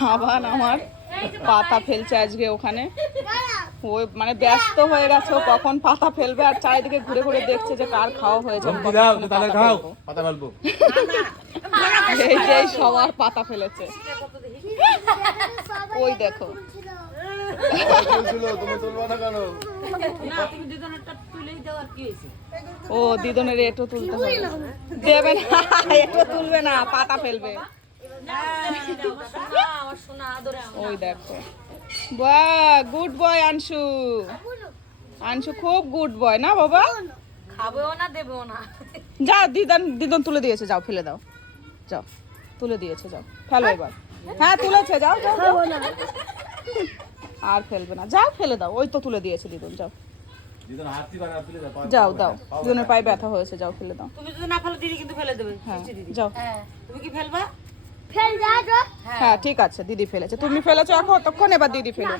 বাবান আমার পাতা ফেলছে আজকে ওখানে, ওই মানে ব্যস্ত হয়ে গেছে, ও কখন পাতা ফেলবে আর চারিদিকে ঘুরে ঘুরে দেখছে যে কার খাওয়া হয়েছে। এই যে সবার পাতা ফেলেছে, ওই দেখো। ও দিদনের এটো তুলতে হবে, দেবে না, এটো তুলবে না, পাতা ফেলবে। ওই দেখো, বাহ গুড বয় আনশু, আনশু খুব গুড বয় না বাবা? খাবেও না দেবেও না। যাও দিদন তুলে দিয়েছে, যাও ফেলে দাও, যাও তুলে দিয়েছে, যাও ফেলো এবার। হ্যাঁ তুলেছে, যাও যাও আর ফেলবে না, যাও ফেলে দাও, ওই তো তুলে দিয়েছে দিদন, যাও যাও দাও, দিদনের পায়ে ব্যথা হয়েছে, যাও ফেলে দাও। তুমি যদি না ফেলো দিদি কিন্তু ফেলে দেবে। হ্যাঁ যাও। তুমি কি ফেলবা? হ্যাঁ ঠিক আছে, দিদি ফেলেছে, তুমি ফেলেছো এখন তখন, এবার দিদি ফেলো।